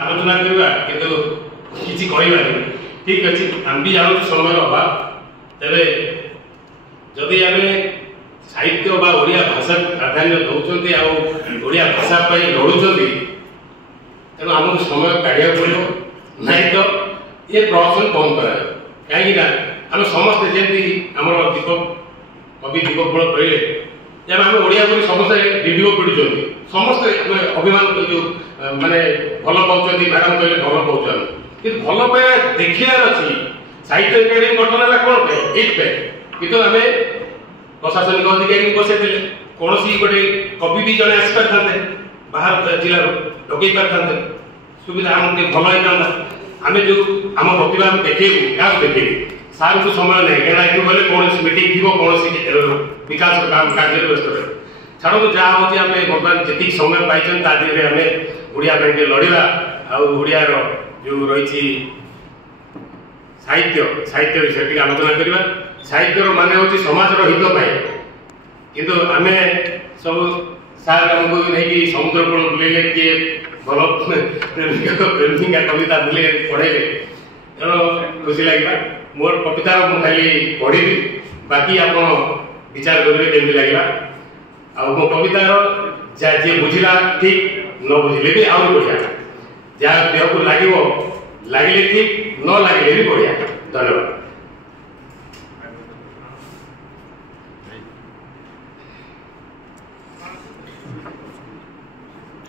आलोचना करवा किंतु किसी कहबानी ठीक अच्छे आम भी जानू समय अभाव तेरे जदि आम साहित्य बा ओडिया भाषा प्राधान्य दौरान आड़िया भाषा लड़ुंट तेणु आमको समय काढ़ा पड़ो ना तो ये प्रहसन बंद करा कहीं आम समस्ते जमी आम दीपक कवि दीपक बल कहले जब आम ओडिया बोली समस्ते भिडियो पीड़ुं समस्ते अभिमान जो माने भल पाँच मैडम कहले भल पाँच कि भल पाया देखार अच्छी साहित्य एकाडेमी गठन है कौन पे कि आम प्रशासनिक अधिकारी बसई कौन गोटे कवि भी जड़े आसपार था बाहर जिले लगे पारे सुविधा आम भल होता आम जो आम प्रतिभा देखू क्या देखे सार को समय नहीं क्या गले कौन मीटिंग थी कौन विकास कार्य व्यस्त रहे छाड़ जहाँ हूँ आम बर्तमान जी समय पाई आम ओडिया लड़वा आड़ियार जो रही साहित्य साहित्य विषय टी आलोचना करवा साहित्य माने हूँ समाज हित किंतु आम सब सार आमको नहीं समुद्र कूल बुले किए भल प्रेमिका कविता बुले पढ़ेले तेणु खुशी लगे मोर कविता मुझे खाली पढ़ी बाकी आप विचार करेंगे केमी लगे आ मो कवितार जी बुझला ठीक न बुझे भी आउट बढ़िया जहाँ देह को लगे ठीक न लगे भी बढ़िया धन्यवाद।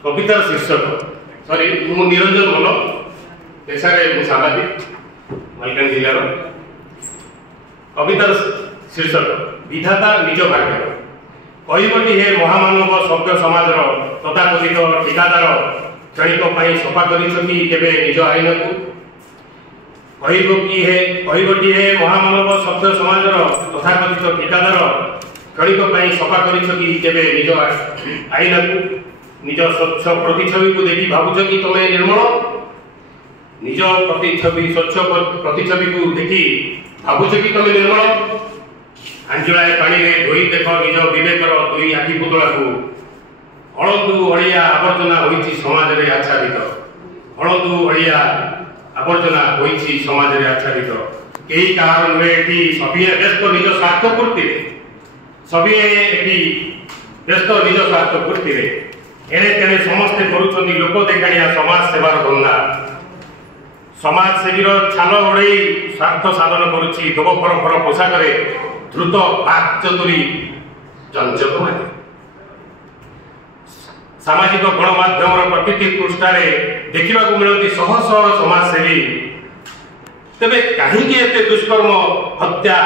कवितार शीर्षक सॉरी मु निरंजन मल पेशारे सांबादिक मालकान जिलार कवितार शीर्षक विधाता निज भाग्य कहबटी हे महामानव सभ्य समाज तथाकथित ठिकादार क्षणिक सफा करी केवे निज आईन को कहबटी हे महामानव सभ्य समाज तथाकथित ठिकादार क्षणिक सफा करी केवे निज आईन को निज स्वच्छ प्रतिछवि को देखी भावुच कि तुम निर्मल निज प्रतिछवि स्वच्छ प्रतिछवि को देखी भावुच कि तुम निर्मल आंजुलाए पानी में धोई देख निज विवेकर दुई आखि पुतला को हलदू अड़िया आवर्जना होइछि समाज रे आच्छादित हलदू अड़िया आवर्जना होइछि समाज रे आच्छादित केही कहार नुहे एटी सभी व्यस्त निज स्वार्थ पूर्ति सभी एटी व्यस्त निज स्वार्थ पूर्ति एणे तेणे समस्ते करुछन्ति लोक देखाणिया समाज सेवार धंदा समाज सेवीर छाल उड़े स्वार्थ साधन करुछि दोब फर फर पोशाक द्रुत बाक्चतुरी जंजक माने सामाजिक गणमाध्यम प्रतिटी पृष्ठार देखा मिलती शह शह समाजसेवी तेरे कहीं एत दुष्कर्म हत्या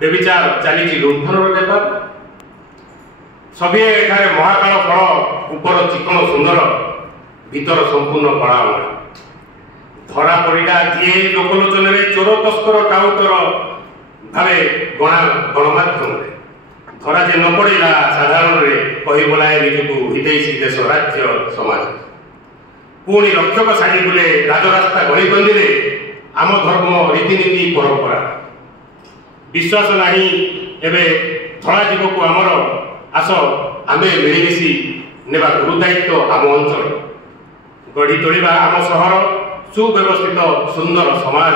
बेविचार चली लुंठन बेपार सभी एठारे महाकाल फल ऊपर चिकन सुंदर भीतर संपूर्ण कड़ा धरा पड़ा जी लोकलोचन चोर तस्कर टाउटर भावे गणा गणमाध्यम धरा जे न पड़ा साधारण कही बोलाए निजक हितैषी देश राज्य समाज पुणी रक्षक शाढ़ी बुले राजरास्ता गणिबंदी आम धर्म रीतिनीति परंपरा विश्वास नहीं एवं धड़ा जीव को आमर आस आम मिलमिशी नेबा गुरु दायित्व आम अंचल गढ़ी तोड़ा आम सहर सुव्यवस्थित सुंदर समाज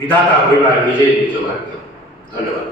विधाता होइबा निजे निज भाग्य। धन्यवाद।